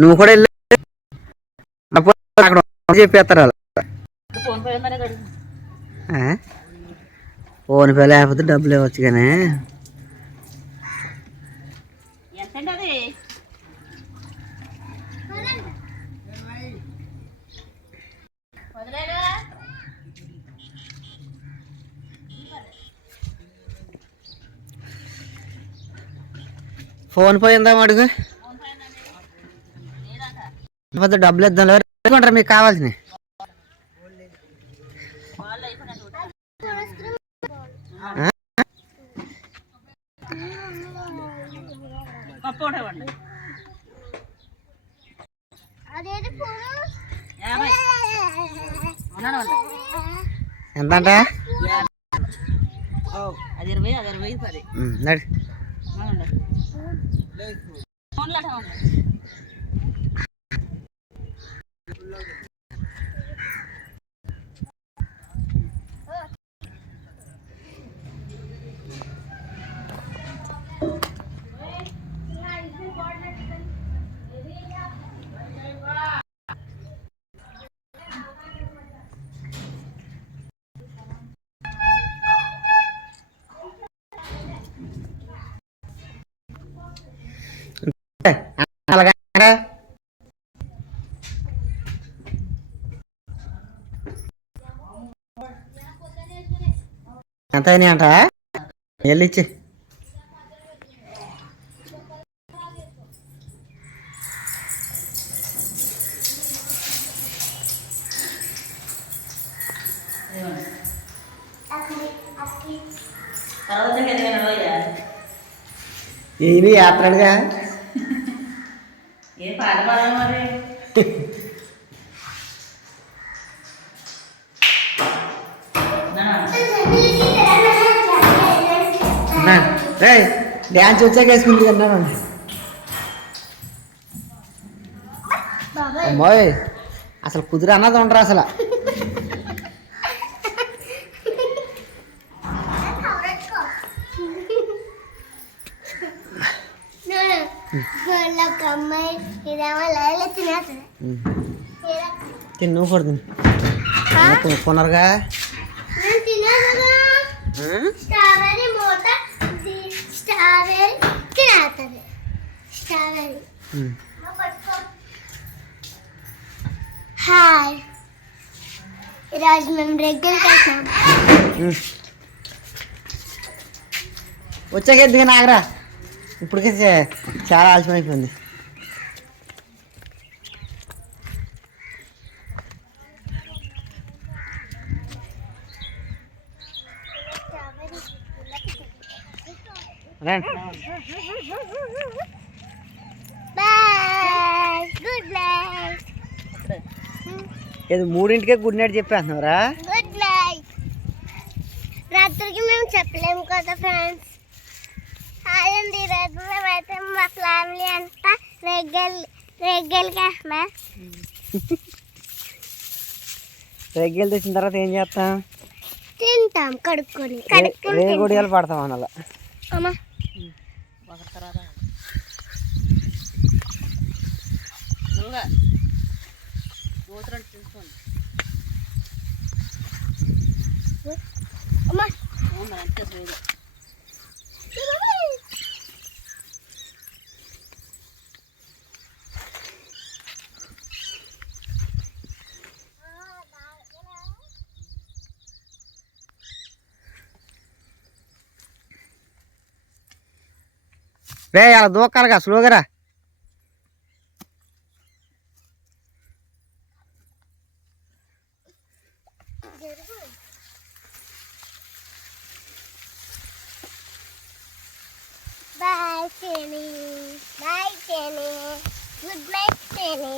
నువ్వు కూడా వెళ్ళి అప్పుడు అక్కడ చెప్పేస్తారు ఫోన్ పే లేకపోతే డబ్బులు ఇవ్వచ్చు కానీ. ఫోన్ పే ఉందా అడుగు డబ్బులు ఇద్దాం లేకుంటారా మీకు కావాల్సినవి? ఉన్నాను వండి ఎంతంట అది ఇరవై అది ఇరవై పది ఫోన్లో అయినాయి అంట వెళ్ళిచ్చి ఏమి ఎదిగిన యాత్రలుగా? ఏ పాట పాడాలి మరి? రే డ్యాన్స్ వచ్చాక వేసుకుంది అన్నాను అమ్మాయి అసలు కుదిరి అన్నది ఉండరు అసలు? ఒక అమ్మాయి ఇదేమో లైల తినేస్తుంది తిని నువ్వు కూడా కొనరుగా స్ట్రాబెరీ హాయ్. ఈరోజు మేము రెగ్యులర్ చేసాం వచ్చాక ఎద్దుగా నాగరా? ఇప్పటికే చాలా ఆలస్యం అయిపోయింది గుడ్ నైట్ ఇది మూడింటికే గుడ్ నైట్ చెప్పేస్తున్నారా గుడ్ నైట్ రాత్రికి మేము చెప్పలేము కదా ఫ్రెండ్స్ హాయ్ అండి. ఈరోజు మేమైతే మా ఫ్యామిలీ అంతా రెగ్గల్ రెగ్గల్కి వేస్తున్నా రెగ్గిలు తెచ్చిన తర్వాత ఏం చేస్తాం? తింటాం కడుక్కొని కడుక్కొని రే తింటాం. గుడియాలు పడతాం అన్నలా. అమ్మా. ఒకరి తర్వాత నువ్వుగా కూతురు చూసుకోండి. మరి అంతే లేదు. రే అలా దూకాలిగా స్లోగా bye చేని bye చేని good night చేని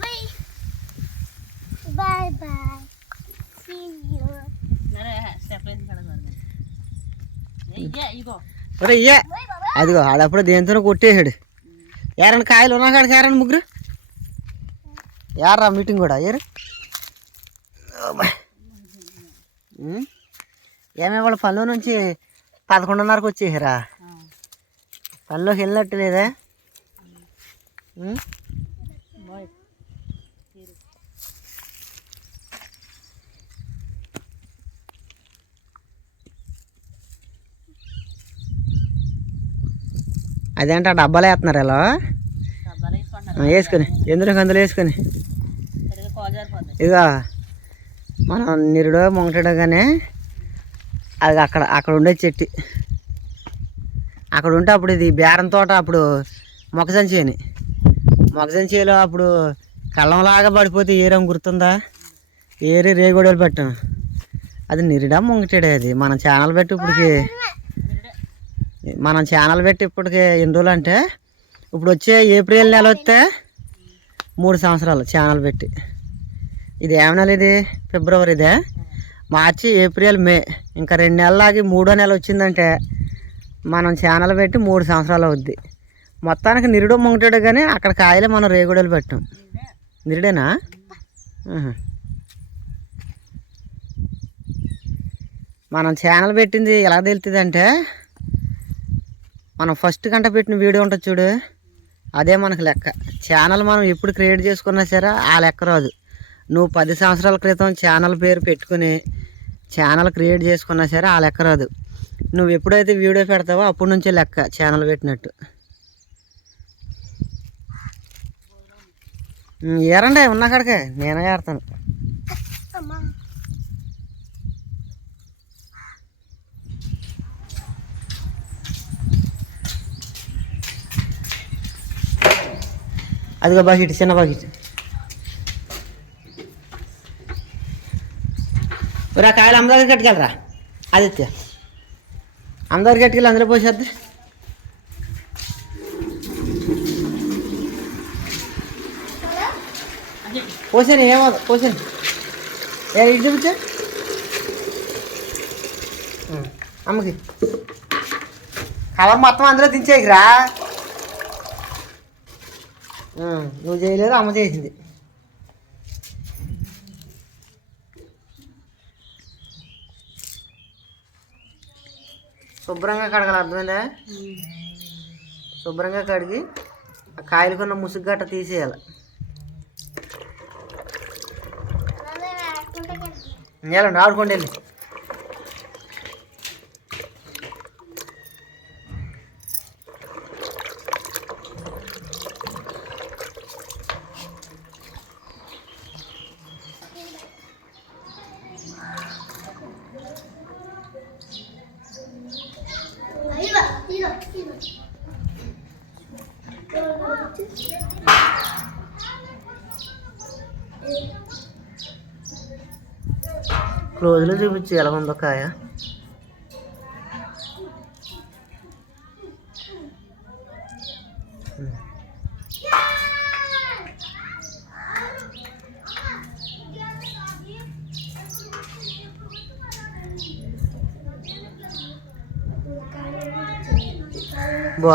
bye bye bye see you step ఒరే ఇయ్యే. అదిగో ఆడప్పుడు దేంతో కొట్టేసాడు ఏరని కాయలు ఉన్నా కాడికి ఏరని ముగ్గురు? యారా మీటింగ్ కూడా ఏరు. ఏమే వాళ్ళ పనిలో నుంచి పదకొండున్నరకు వచ్చేసారా? పనిలోకి వెళ్ళినట్టు లేదా? అదేంటే ఆ డబ్బాలు వేస్తున్నారు ఇలా? వేసుకొని ఎందుకు అందులో వేసుకొని? సరిగ్గా మనం నిరుడో మొంగటడో కానీ అది అక్కడ అక్కడ ఉండే చెట్టు. అక్కడ ఉంటే అప్పుడు ఇది బేరం తోట అప్పుడు మొక్కజొన్న చేయని మొక్కజొన్న చేలో అప్పుడు కళ్ళంలాగా పడిపోతే ఏరం గుర్తుందా? ఏరి రేగోడలు పెట్టాం అది నిరుడా మొంగటాడే అది. మనం ఛానల్ పెట్టి ఇప్పటికి మనం ఛానల్ పెట్టి ఇప్పటికి ఎన్ని రోజులు అంటే ఇప్పుడు వచ్చే ఏప్రిల్ నెల వస్తే మూడు సంవత్సరాలు ఛానల్ పెట్టి. ఇది ఏం నెల ఇది ఫిబ్రవరి ఇదే. March April May. ఇంకా రెండు నెలలాగి మూడో నెల వచ్చిందంటే మనం ఛానల్ పెట్టి మూడు సంవత్సరాలు అవుద్ది. మొత్తానికి నిరుడు మొంగటాడు కానీ అక్కడ కాయలే మనం రేగుడలు పెట్టాం. నిరుడేనా? మనం ఛానల్ పెట్టింది ఎలా తెలుతుంది అంటే మనం ఫస్ట్ గంట పెట్టిన వీడియో ఉంటుంది చూడు. అదే మనకు లెక్క. ఛానల్ మనం ఎప్పుడు క్రియేట్ చేసుకున్నా సరే ఆ లెక్క రాదు. నువ్వు పది సంవత్సరాల క్రితం ఛానల్ పేరు పెట్టుకుని ఛానల్ క్రియేట్ చేసుకున్నా సరే ఆ లెక్క రాదు. నువ్వు ఎప్పుడైతే వీడియో పెడతావో అప్పటి నుంచే లెక్క ఛానల్ పెట్టినట్టు. ఏరండి ఉన్న కాడికే. నేనే ఏడతాను. అదిగో బకెట్ చిన్న బకెట్. రా కాయలు అమ్మదారి కట్టుకెళ్ళరా? ఆదిత్య అందరికి కట్టుకెళ్ళి అందులో పోసేద్ది. పోసాను ఏమో పోసాను. ఏ ఇటు చూపించా. అమ్మకి. కవర్ మొత్తం అందులో దించేయకురా. నువ్వు చేయలేదు అమ్మ చేసింది శుభ్రంగా కడగాలి అర్థమైందా శుభ్రంగా కడిగి ఆ కాయలు కొన్న ముసుగు గట్ట తీసేయాలి నేలండి ఆడుకోండి వెళ్ళి క్లోజ్లో చూపించి ఎలా ఉందో కాయ.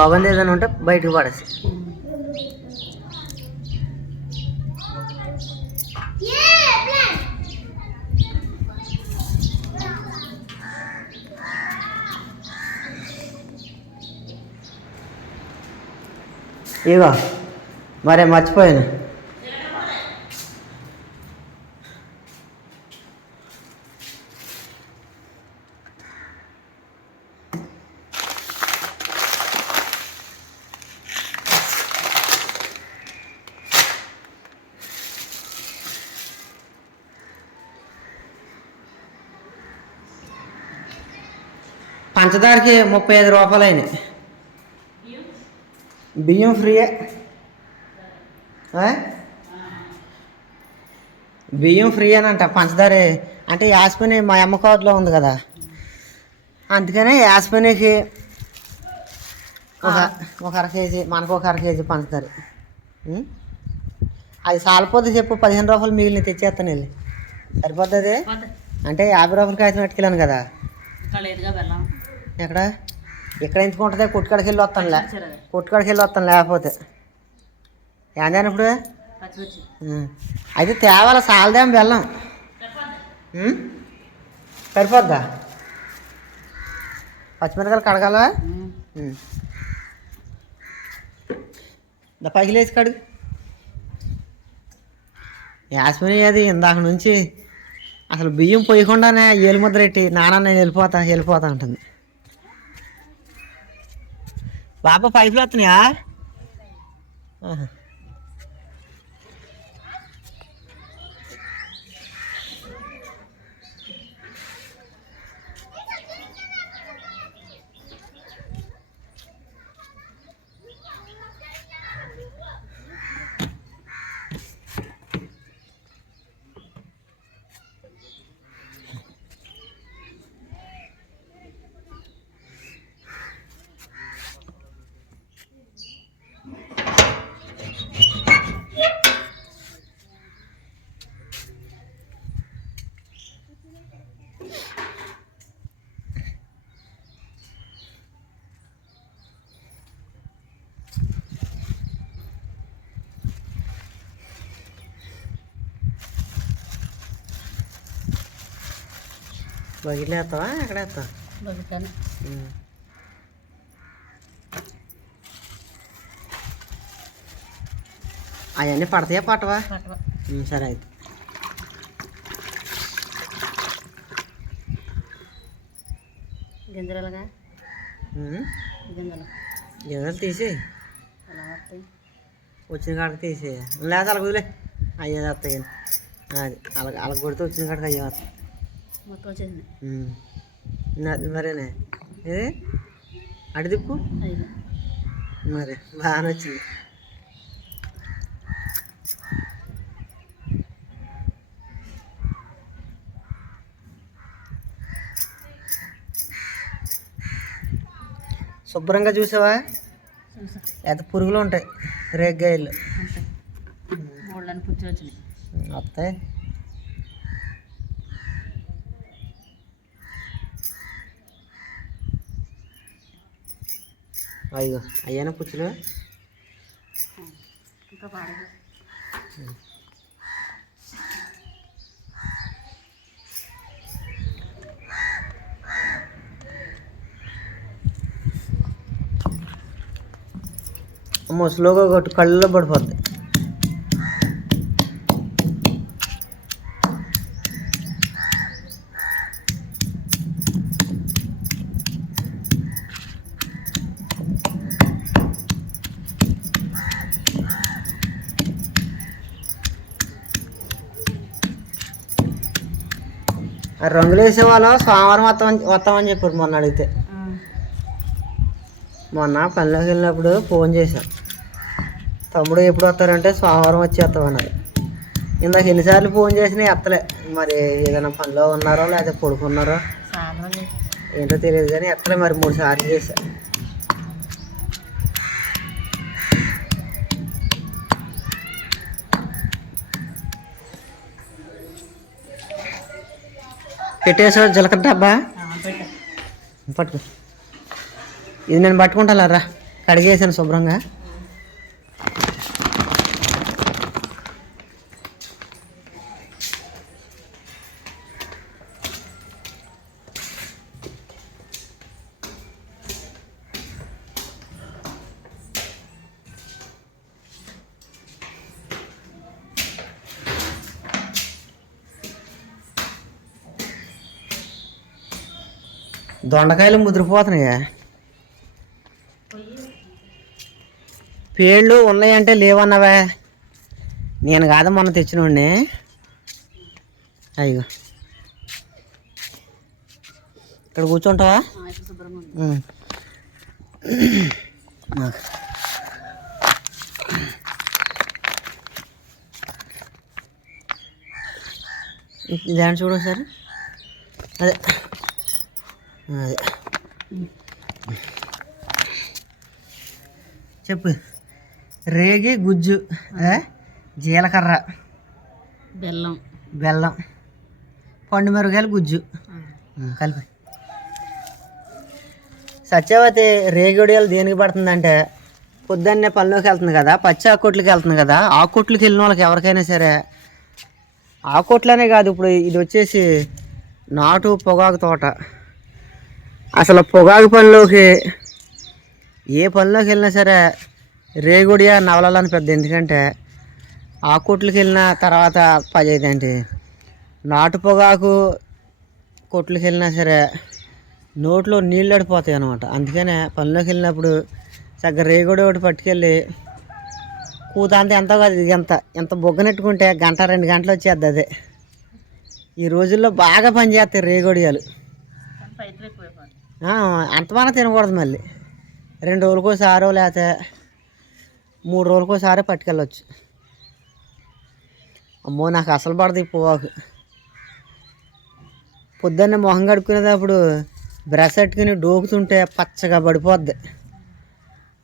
అవన్నీ ఏదైనా ఉంటే బయటకు పడేసి. ఇగో మరే మర్చిపోయాను. పంచదారకి ముప్పై ఐదు రూపాయలు అయినాయి బియ్యం ఫ్రీయే? బియ్యం ఫ్రీ అని అంట పంచదార. అంటే యాస్మిని మా అమ్మ కోటలో ఉంది కదా. అందుకనే యాస్మినికి ఒక ఒక అర కేజీ మనకు ఒక అర కేజీ పంచదార? అది సాలిపోతే చెప్పు పదిహేను రూపాయలు మిగిలిన తెచ్చేస్తాను వెళ్ళి. సరిపోతుంది అంటే యాభై రూపాయలు కాసిన పట్టుకెళ్ళాను కదా. ఇక్కడ ఎక్కడ ఎక్కడ ఎంచుకుంటుంది కొట్టుకాడికి వెళ్ళి వస్తానులే. సరే కొట్టుకాడికి వెళ్ళి వస్తాను లేకపోతే. ఏందని ఇప్పుడు? అయితే తేవాల? సాలదేం బెల్లం? సరిపోద్దా? పచ్చిమిరకాయలు కడగాలా? దా పైకి లేచి కడుగు. యాస్మిని అది ఇందాక నుంచి అసలు బియ్యం పోయకుండానే ఏలుముద్ర ఎట్టి నాన్న నేను వెళ్ళిపోతా వెళ్ళిపోతా అంటుంది. బాబా పైపులు వస్తున్నాయా? ఆహా. బకెట్లో వేస్తావా ఎక్కడ వేస్తావా బతుకాను ఉమ్. అవన్నీ పడతాయా పట్టవా పట్టవ ఉమ్, సరే అయితే గింజరలుగా ఉమ్. గింజలు గింజలు తీసి ఎలా వస్తాయి వచ్చిన కాడికి తీసి లేదా అలా వదిలే అయ్యే వస్తాయి అది అలా అలా కొడితే వచ్చిన కాడికి అయ్యే వస్తాయి మొత్తం వచ్చేసింది. మరేనే? ఇది అడి తిప్పు ఐదు మరి బాగానే వచ్చింది. శుభ్రంగా చూసావా? చూసా. ఎంత పురుగులు ఉంటాయి రేగ్గాయలు. వస్తాయి. అయ్యో అయ్యానా పుచ్చులు ఇంకా పాడదు అమ్మో స్లోగా కొట్టు కళ్ళలో పడిపోద్ది రంగులు వేసే వాళ్ళు సోమవారం వస్తామని వస్తామని చెప్పారు మొన్న అడిగితే. మొన్న పనిలోకి వెళ్ళినప్పుడు ఫోన్ చేశాం. తమ్ముడు ఎప్పుడు వస్తారంటే సోమవారం వచ్చేస్తామన్నారు ఇందాక ఎన్నిసార్లు ఫోన్ చేసినా ఎత్తలే. మరి ఏదైనా పనిలో ఉన్నారో లేకపోతే పడుకున్నారో ఏంటో తెలియదు కానీ ఎత్తలే మరి మూడు సార్లు చేశా. పెట్టేసావు జీలకర్ర డబ్బా పెట్టా. పట్టుకో. ఇది నేను పట్టుకుంటా రా కడిగేసాను శుభ్రంగా. దొండకాయలు ముదిరిపోతున్నాయా. పేళ్ళు ఉన్నాయంటే లేవన్నావా. నేను కాదు మొన్న తెచ్చినోడిని. అయ్యో. ఇక్కడ కూర్చుంటావా? దాన్ని శుభ్రంగా చూడు సార్ అదే. అదే. చెప్పు. రేగి గుజ్జు? జీలకర్ర. బెల్లం. బెల్లం. పండు మిరగాయలు గుజ్జు. కలిపి. సత్యవతి రేగుడియాలు దేనికి పడుతుందంటే పొద్దున్నే పనిలోకి వెళ్తుంది కదా పచ్చి ఆకుకొట్లకి వెళ్తుంది కదా ఆకుకొట్లకి వెళ్ళిన వాళ్ళకి ఎవరికైనా సరే ఆకుకొట్లనే కాదు ఇప్పుడు ఇది వచ్చేసి నాటు పొగాకు తోట. అసలు పొగాకు పనిలోకి ఏ పనిలోకి వెళ్ళినా సరే రేగుడియా నవలాలని పెద్ద ఎందుకంటే ఆ కొట్లకి వెళ్ళిన తర్వాత పది ఏంటి నాటు పొగాకు కొట్లకి వెళ్ళినా సరే నోట్లో నీళ్ళు అడిపోతాయి అనమాట అందుకనే పనిలోకి వెళ్ళినప్పుడు చక్కగా రేగుడి ఒకటి పట్టుకెళ్ళి కూత అంతా ఎంత కాదు ఇది ఎంత ఎంత బొగ్గనెట్టుకుంటే గంట రెండు గంటలు వచ్చేద్ది అదే. ఈ రోజుల్లో బాగా పనిచేస్తాయి రేగొడియాలు. అంతమాన తినకూడదు మళ్ళీ. రెండు రోజులకోసారో లేకపోతే మూడు రోజులకోసారి పట్టుకెళ్ళొచ్చు. అమ్మో నాకు అసలు పడదు ఈ పొగాకు పొద్దున్నే మొహం కడుక్కునేటప్పుడు బ్రష్ పెట్టుకుని డోకుతుంటే పచ్చగా పడిపోద్ది.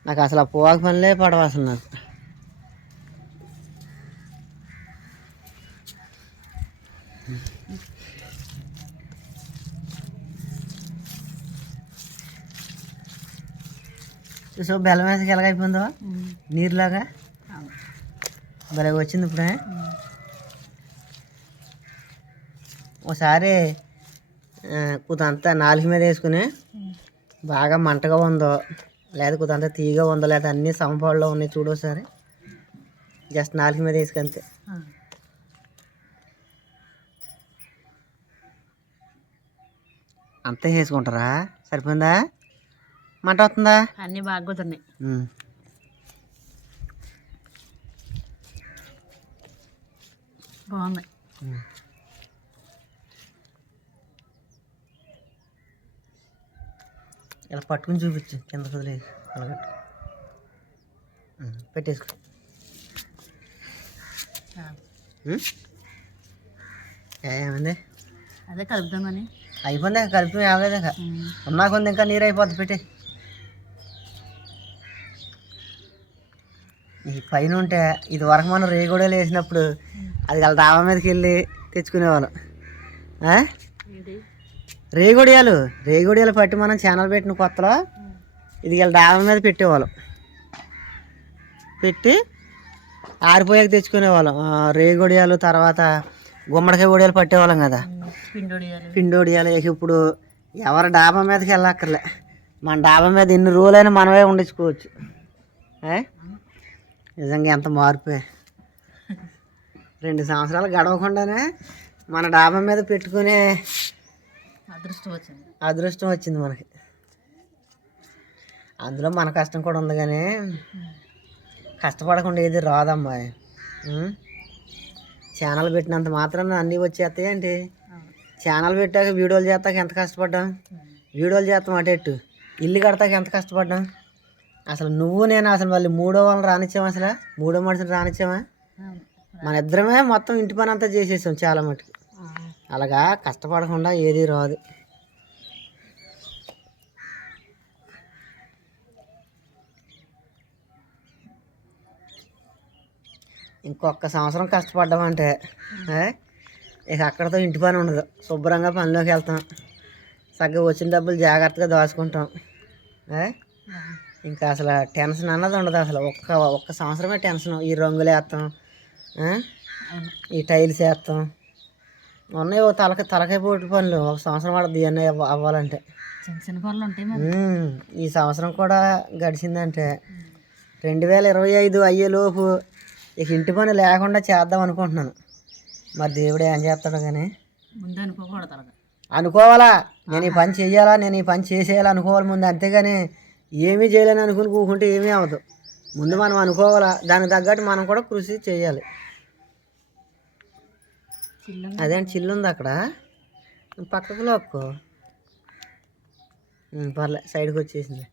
నాకు అసలు ఆ పొగాకు పనులే పడవు అసలు నాకు. చూసావు బెల్లం వేసకి ఎలాగైపోయిందో నీరులాగా? భలే వచ్చింది ఇప్పుడే. ఒకసారి కుదంతా నాలుగు మీద వేసుకుని బాగా మంటగా ఉందో లేదా కుదంతా తీగా ఉందో లేదా అన్ని సమపాడులో ఉన్నాయి చూడు ఒకసారి జస్ట్ నాలుగు మీద వేసుకంతే అంతే వేసుకుంటారా? సరిపోయిందా? మంట వస్తుందా అన్నీ బాగా కుదిరినాయి. ఉమ్. బాగున్నాయి. ఇలా పట్టుకుని చూపించు కింద వదిలేదు అలాగట్టు. పెట్టేసుకో. ఏమైంది? అదే కలుపుదామని అయిపోయింది కలిపి ఇంకా? ఉన్నా కొంది ఇంకా నీరు అయిపోద్ది పెట్టి ఈ పైన ఉంటే ఇది వరకు మనం రేగొడలు వేసినప్పుడు అది వాళ్ళ డాబా మీదకి వెళ్ళి తెచ్చుకునేవాళ్ళం. రేగొడియాలు. రేగొడియాలు పట్టి మనం ఛానల్ పెట్టిన కొత్తలో ఇది వీళ్ళ డాబా మీద పెట్టేవాళ్ళం. పెట్టి ఆరిపోయాక తెచ్చుకునేవాళ్ళం. రేగొడియాలు తర్వాత గుమ్మడికాయ ఒడియాలు పట్టేవాళ్ళం కదా. పిండొడియాలు. ఇప్పుడు ఎవరి డాబా మీదకి వెళ్ళక్కర్లే. మన డాబా మీద ఎన్ని రోజులైనా మనమే ఉండించుకోవచ్చు. ఏ? నిజంగా ఎంత మార్పే. రెండు సంవత్సరాలు గడవకుండానే మన డాబా మీద పెట్టుకునే అదృష్టం వచ్చింది. అదృష్టం వచ్చింది మనకి. అందులో మన కష్టం కూడా ఉంది కానీ కష్టపడకుండా ఏది రాదమ్మా? ఛానల్ పెట్టినంత మాత్రాన అన్నీ వచ్చేస్తాయి ఏంటి? ఛానల్ పెట్టాక వీడియోలు చేస్తాక ఎంత కష్టపడ్డాం? వీడియోలు చేస్తాం అటెట్టు ఇల్లు కడతాక ఎంత కష్టపడ్డాం? అసలు నువ్వు నేను అసలు మళ్ళీ మూడో వాళ్ళని రానిచ్చామా అసలు? మూడో మనిషిని రానిచ్చామా? మన ఇద్దరమే మొత్తం ఇంటి పని అంతా చేసేసాం చాలా మటుకు. అలాగా కష్టపడకుండా ఏది రాదు. ఇంకొక సంవత్సరం కష్టపడ్డామంటే ఏ? ఇక అక్కడతో ఇంటి పని ఉండదు. శుభ్రంగా పనిలోకి వెళ్తాం. చక్కగా వచ్చిన డబ్బులు జాగ్రత్తగా దాచుకుంటాం. ఏ? ఇంకా అసలు టెన్షన్ అన్నది ఉండదు అసలు. ఒక్క ఒక్క సంవత్సరమే టెన్షన్. ఈ రంగులు వేస్తాం? ఈ టైల్స్ వేస్తాం. ఉన్నాయి ఓ తలక తలకాయ పోటీ పనులు. ఒక సంవత్సరం పడుతుంది ఇవన్నీ అవ్వ- అవ్వాలంటే. చిన్న పనులు ఉంటాయి ఈ సంవత్సరం కూడా గడిచిందంటే. రెండు వేల ఇరవై ఐదు అయ్యేలోపు ఇక ఇంటి పని లేకుండా చేద్దాం అనుకుంటున్నాను. మరి దేవుడు ఏం చేస్తాడు కానీ ముందు అనుకోకూడదు అనుకోవాలా? నేను ఈ పని చెయ్యాలా? నేను ఈ పని చేసేయాలా అనుకోవాలి ముందు. అంతేగాని ఏమీ చేయలేని అనుకుని కూకుంటే ఏమీ అవ్వదు. ముందు మనం అనుకోవాలా దానికి తగ్గట్టు మనం కూడా కృషి చేయాలి. అదేంటి చిల్లు ఉంది అక్కడ? పక్కకు లోక్కో. పర్లే సైడ్కి వచ్చేసింది.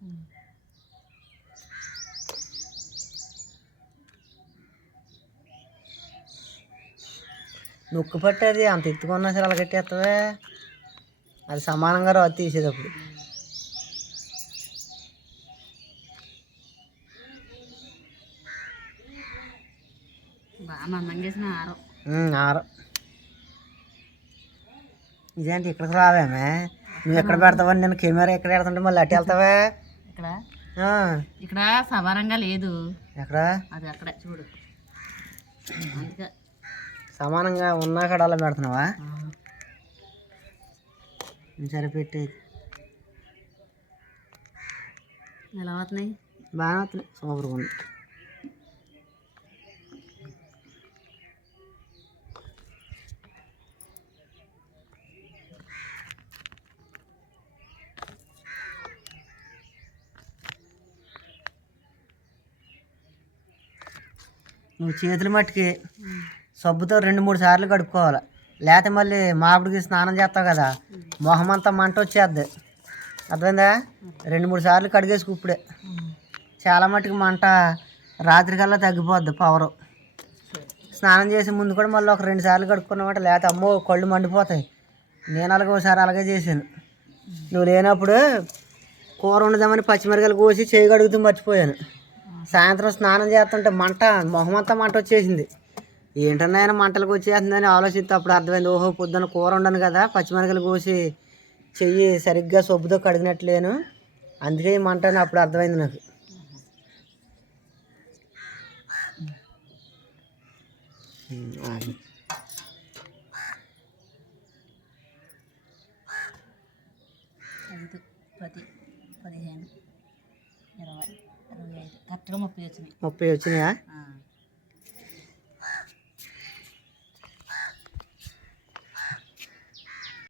నొక్కు పట్టేది అంత ఎత్తుకున్నా సరే అలా కట్టేస్తావే అది సమానంగా రాదు తీసేటప్పుడు. ఆరం. ఇదేంటి ఇక్కడికి రావేమే? నువ్వు ఎక్కడ పెడతావని నేను కెమెరా ఎక్కడ పెడుతుంటే మళ్ళీ అటు వెళ్తావే? ఇక్కడ? ఇక్కడ సమానంగా లేదు. ఎక్కడ? అది అక్కడే చూడు. సమానంగా ఉన్నా కాడ అలా పెడుతున్నావా? సరే పెట్టేది ఎలా అవుతున్నాయి? బాగానే వస్తున్నాయి సూపర్గా ఉంది నువ్వు చేతులు మట్టుకి సబ్బుతో రెండు మూడు సార్లు కడుక్కోవాలి. లేకపోతే మళ్ళీ మామిడికి స్నానం చేస్తావు కదా మొహం అంతా మంట వచ్చేద్ది. అర్థమైందా? రెండు మూడు సార్లు కడిగేసుకు ఇప్పుడే. చాలా మట్టుకు మంట రాత్రికల్లా తగ్గిపోద్ది పవరు స్నానం చేసే ముందు కూడా మళ్ళీ ఒక రెండు సార్లు కడుక్కున్నామంటే లేకపోతే అమ్మో కళ్ళు మండిపోతాయి. నేను అలాగే ఒకసారి అలాగే చేశాను. నువ్వు లేనప్పుడు కూర ఉండదామని పచ్చిమిరకాయలు కోసి చేయి కడుగుతూ మర్చిపోయాను. సాయంత్రం స్నానం చేస్తుంటే మంట మొహమంతా మంట వచ్చేసింది. ఏంటన్నా ఆయన మంటలకు వచ్చేస్తుందని ఆలోచిస్తే అప్పుడు అర్థమైంది ఓహో పొద్దున్న కూర ఉండను కదా పచ్చిమిరకలు కోసి చెయ్యి సరిగ్గా సబ్బుతో కడిగినట్లేను. అందుకే ఈ మంట అని అప్పుడు అర్థమైంది నాకు. ఉమ్, ఐదు పది పదిహేను ఇరవై ఇరవై ఐదు కరెక్ట్గా ముప్పై వచ్చినాయి ముప్పై వచ్చినాయా ఆ.